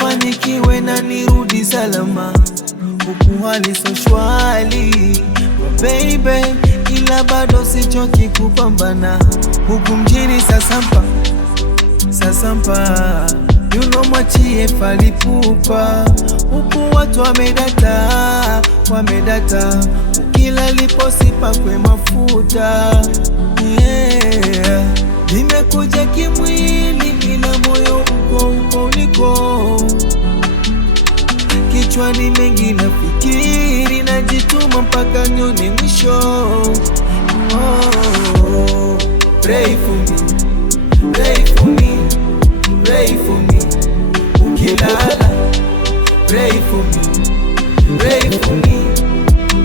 nifanikiwe na nirudi salama, huku hali so shwari baby, ila bado sichoki kupambana huku mjini sasampa you know mwachie Falipupa, huku watu wamedata, ukila liposipa kwe mafuta yeah. Nimekuja kimwili ila moyo uko uliko, kichwani mengi nafikiri, najituma mpaka nione mwisho. Oh, pray for me, pray for me, pray for me. Ukilala, pray for me, pray for me,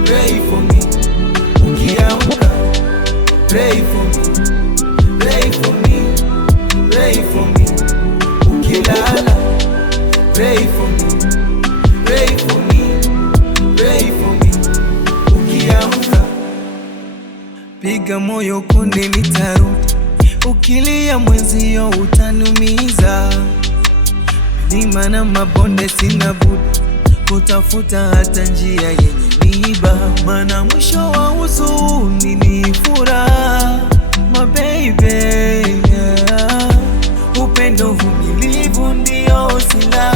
pray for me. Ukiamka, pray for me, pray for me, pray for me. Ukilala, pray for me, pray for me, pray for me. Ukiamka, piga moyo konde nitarudi, ukilia mwenzio utanumiza. Milima na mabonde sina budi kutafuta hata njia yenye miba, maana mwisho wa huzuni ni furaha my baby yeah. Upendo vumilivu ndio silaha